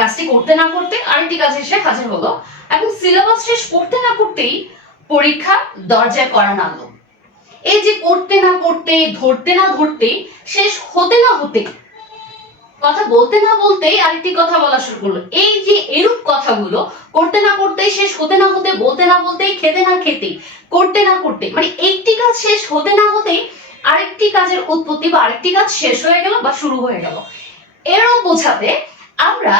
কাজটি করতে না করতে আরেকটি কাজ এসে হাজির হলো এবং সিলেবাস শেষ করতে না করতেই পরীক্ষা দরজায় কড়া নাড়লো। এই যে করতে না করতে, ধরতে না ধরতে, শেষ হতে না হতে, কথা বলতে না বলতেই আরেকটি কথা বলা শুরু করলো। এই যে এরূপ কথাগুলো করতে না করতে, শেষ হতে না হতে, বলতে না বলতেই, খেতে না খেতে, করতে না করতে, মানে একটি কাজ শেষ হতে না হতেই আরেকটি কাজের উৎপত্তি বা আরেকটি কাজ শেষ হয়ে গেল বা শুরু হয়ে গেল। এরও বোঝাতে আমরা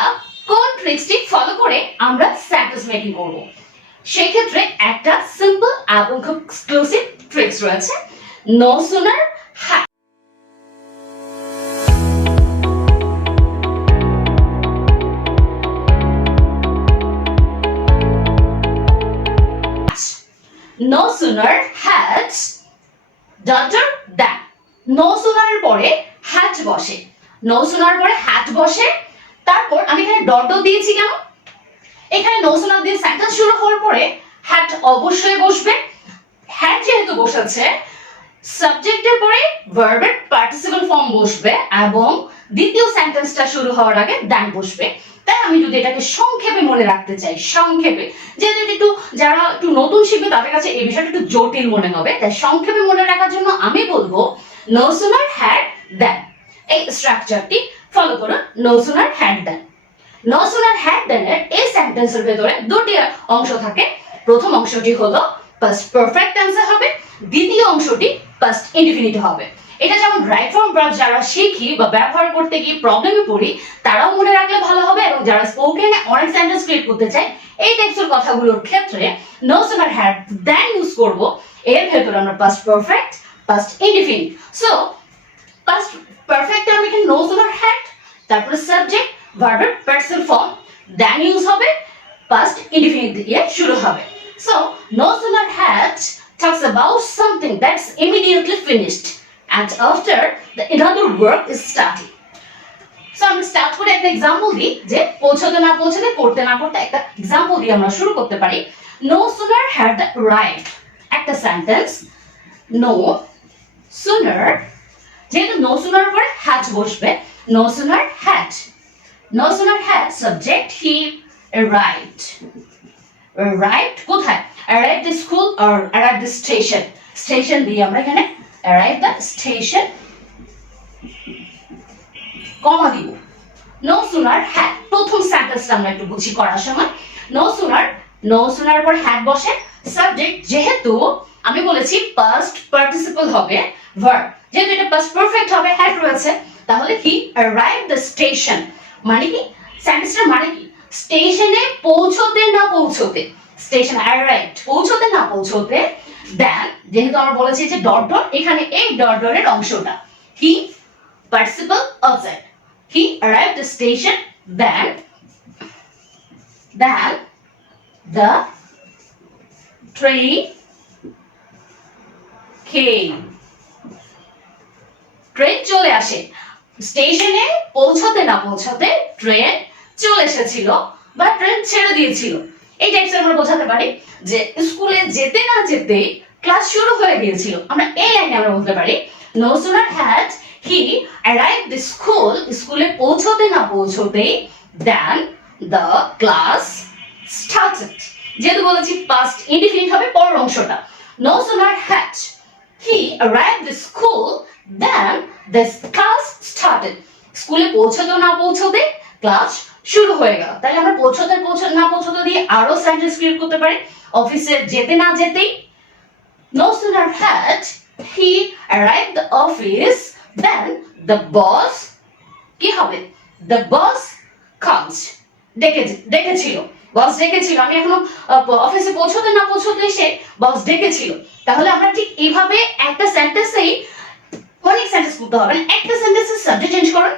কোন ট্রিক্সটি ফলো করে আমরা সেন্টেন্স মেকিং করব। সেই ক্ষেত্রে একটা সিম্পল এবং খুব এক্সক্লুসিভ ট্রিক্স রয়েছে। No sooner had. No sooner had daughter than. No sooner এর পরে had বসে, no sooner পরে had বসে, তারপর আমি এখানে ডট ডট দিয়েছি কেন? এখানে no sooner দিয়ে সেন্টেন্স শুরু হওয়ার পরে had অবশ্যই বসবে। had যেহেতু বসেছে, সাবজেক্টের পরে ভার্বের পার্টিসিপল ফর্ম বসবে এবং দ্বিতীয় সেন্টেন্সটা শুরু হওয়ার আগে than বসবে। তাই আমি যদি এটাকে সংক্ষেপে মনে রাখতে চাই, সংক্ষেপে, যেহেতু একটু যারা একটু নতুন শিখবে তাদের কাছে এই বিষয়টা একটু জটিল মনে হবে, তাই সংক্ষেপে মনে রাখার জন্য আমি বলবো no sooner had than। এই স্ট্রাকচারটি ফলো করুন, no sooner had than। no sooner had than এর এই সেন্টেন্সের ভেতরে দুটি অংশ থাকে। প্রথম অংশটি হলো past perfect টেন্সে হবে, দ্বিতীয় অংশটি past indefinite হবে। এটা যেমন রাইট ফর্ম ভার্ব যারা শিখি বা ব্যবহার করতে গিয়ে প্রবলেমে পড়ি তারাও মনে রাখলে ভালো হবে, এবং যারা স্পোকেনে অনেক সেন্টেন্স ক্রিয়েট করতে চায় এই টাইপসের কথাগুলোর ক্ষেত্রে no sooner had than use করব। এর ভেতরে আমরা past perfect, past indefinite। So past perfect এ আমি এখানে no sooner had, তারপরে সাবজেক্ট ভার্বের পার্টিসিপল ফর্ম than ইউজ হবে, past indefinite দিয়ে শুরু হবে। So no sooner had talks about something that's immediately finished and after the another work is starting. So আমরা start করে একটা एग्जांपल দিই যে পৌঁছতে না পৌঁছতে, করতে না করতে একটা एग्जांपल দিয়ে আমরা শুরু করতে পারি। no sooner had arrived, একটা সেন্টেন্স। no sooner, যেহেতু no sooner পরে had বসবে, no sooner had, no sooner had subject he arrived। arrived কোথায়? arrived the school or arrived the station। Station দিয়ে আমরা এখানে arrived the station কমা দিব। no sooner had প্রথম সেন্টেন্সটা আমরা একটু বুঝি করার সময়। no sooner পর had বসে, সাবজেক্ট যেহেতু আমি বলেছি past participle হবে, verb যেহেতু এটা past perfect হবে, had রয়েছে, তাহলে he arrived the station মানে কি? সেন্টেন্সটার মানে কি? স্টেশনে পৌঁছতে না পৌঁছতে, স্টেশন arrived পৌঁছতে না পৌঁছতে, then যেহেতু আমরা বলেছি যে ডট ডট, এখানে এই ডট ডটের অংশটা he participle object, he arrived the station then the train came। Train চলে আসে, স্টেশনে পৌঁছতে না পৌঁছতে ট্রেন চলে এসেছিল বা ট্রেন ছেড়ে দিয়েছিল। এই টাইপস আমরা বোঝাতে পারি যে স্কুলে যেতে না যেতে ক্লাস শুরু হয়ে গিয়েছিল। আমরা এই লাইনে আমরা বলতে পারি no sooner had he arrived the school, স্কুলে পৌঁছতে না পৌঁছতে then the class started। যেহেতু বলেছি past indefinite হবে পরের অংশটা। no sooner had he arrived the school then the class started। স্কুলে পৌঁছতে না পৌঁছতে ক্লাস শুরু হয়ে গেল। তাহলে আমরা পৌঁছতে না পৌঁছতে দিয়ে আরো সেন্টেন্স ক্রিয়েট করতে পারি। অফিসে যেতে না যেতেই no sooner had he arrived the office then the boss কি হবে? the boss comes। ডেকেছিল, বস ডেকেছিল। আমি এখনো অফিসে পৌঁছতে না পৌঁছতে সে বস ডেকেছিল। তাহলে আমরা ঠিক এইভাবে একটা সেন্টেন্সেই অনেক সেন্টেন্স করতে হবে। একটা সেন্টেন্সের সাবজেক্ট চেঞ্জ করেন,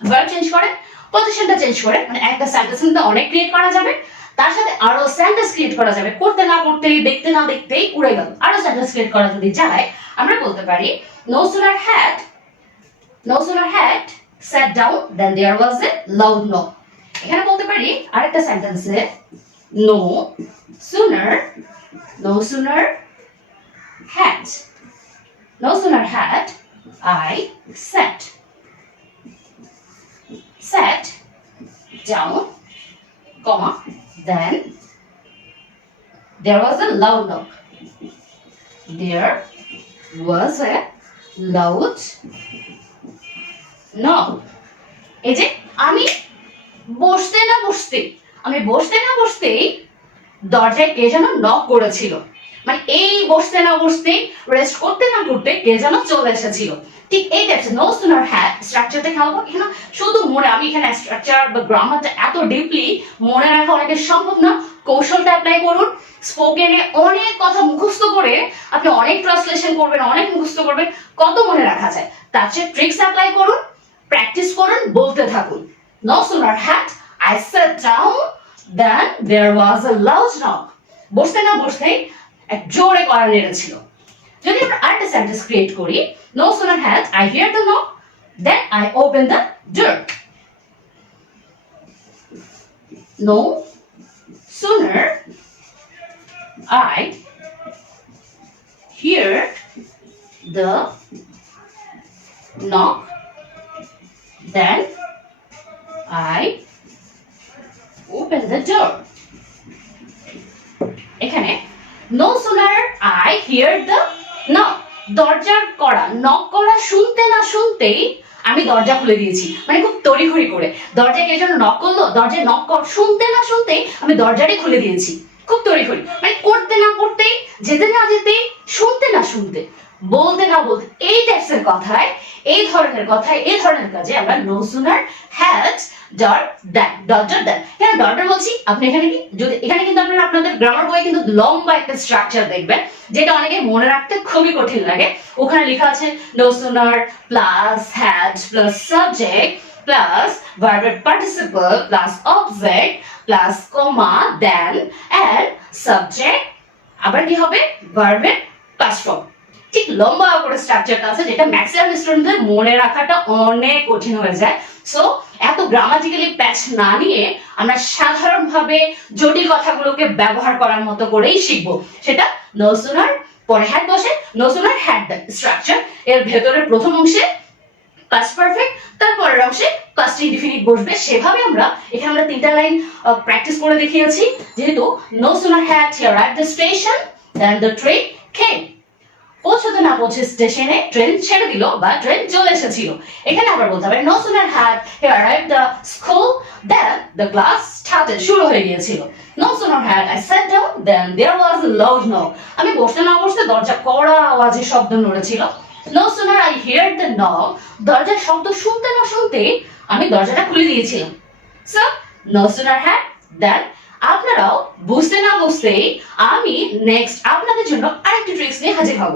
ভার্ব চেঞ্জ করেন, পজিশনটা চেঞ্জ করে, মানে একটা সেন্টেন্স কিন্তু অনেক ক্রিয়েট করা যাবে, তার সাথে আরো সেন্টেন্স ক্রিয়েট করা যাবে। করতে না করতেই, দেখতে না দেখতেই উড়ে গেল। আরো সেন্টেন্স ক্রিয়েট করা যদি যায়, আমরা বলতে পারি no sooner had sat down then there was a loud knock। এখানে বলতে পারি আরেকটা সেন্টেন্সে no sooner had I sat down, comma, then there was a loud knock. There was a loud knock. এই যে আমি বসতে না বসতেই দরজায় কে যেন নক করেছিল, মানে এই বসতে না বসতেই রেস্ট করতে না করতে কে যেন চলে এসেছিল। ঠিক এই টাইপস নো সুনার হ্যাড স্ট্রাকচারটা খেলবো এখানে শুধু মনে, আমি এখানে স্ট্রাকচার বা গ্রামারটা এত ডিপলি মনে রাখা অনেকের সম্ভব না। কৌশলটা অ্যাপ্লাই করুন। স্পোকেনে অনেক কথা মুখস্থ করে আপনি অনেক ট্রান্সলেশন করবেন, অনেক মুখস্থ করবেন, কত মনে রাখা যায়। তার চেয়ে ট্রিক্স অ্যাপ্লাই করুন, প্র্যাকটিস করুন, বলতে থাকুন। No sooner had I sat down than there was a loud knock. বসতে না বসতেই এক জোরে কড়া নেড়েছিল। যদি আমরা আরেকটা সেন্টেন্স ক্রিয়েট করি, no sooner had I heard the knock then I opened the door. No sooner I heard the knock then I opened the door. এখানে no sooner I heard the knock, দরজার কড়া knock করা শুনতে না শুনতেই আমি দরজা খুলে দিয়েছি, মানে খুব তড়িঘড়ি করে। দরজায় কে যেন নক করলো, দরজায় নক শুনতে না শুনতেই আমি দরজাটাই খুলে দিয়েছি, খুব তড়িঘড়ি, মানে করতে না করতেই, যেতে না যেতেই, শুনতে না শুনতে, বলতে না বলতে, এই টাইপসের কথায়, এই ধরনের কথায়, এই ধরনের কাজে আমরা no sooner had dot that dot dot that। হ্যাঁ ডটার বলছি, আপনি এখানে কি যদি এখানে কিন্তু আপনারা আপনাদের গ্রামার বই কিন্তু লম্বা একটা স্ট্রাকচার দেখবেন, যেটা অনেকে মনে রাখতে খুবই কঠিন লাগে। ওখানে লেখা আছে no sooner plus had plus subject plus verb participle plus object plus comma then and subject, আবার কি হবে verb past form। ঠিক লম্বা করে স্ট্রাকচারটা আছে, যেটা ম্যাক্সিমাম স্টুডেন্টদের মনে রাখাটা অনেক কঠিন হয়ে যায়। সো এত গ্রামাটিক্যালি প্যাচ না নিয়ে আমরা সাধারণভাবে জটিল কথাগুলোকে ব্যবহার করার মতো করেই শিখবো। সেটা no sooner পরে হ্যাড বসে, no sooner had the structure, এর ভেতরের প্রথম অংশে past perfect, তারপরের অংশে past indefinite বসবে। সেভাবে আমরা এখানে আমরা তিনটা লাইন প্র্যাকটিস করে দেখিয়েছি। যেহেতু no sooner had he arrived the station then the train came, পৌঁছতে না পৌঁছে স্টেশনে ট্রেন ছেড়ে দিল বা ট্রেন চলে এসেছিল। এখানে আবার বলতে হবে no sooner had he arrived the school then the class started, শুরু হয়ে গিয়েছিল। no sooner had I sat down then there was a loud knock, আমি বসতে না বসতে দরজা কড়া আওয়াজে শব্দ নড়েছিল। no sooner I heard the knock, দরজার শব্দ শুনতে না শুনতে আমি দরজাটা খুলে দিয়েছিলাম। so no sooner had then আপনারাও বুঝতে না বুঝতেই আমি নেক্সট আপনাদের জন্য আরেকটি ট্রিক্স নিয়ে হাজির হব।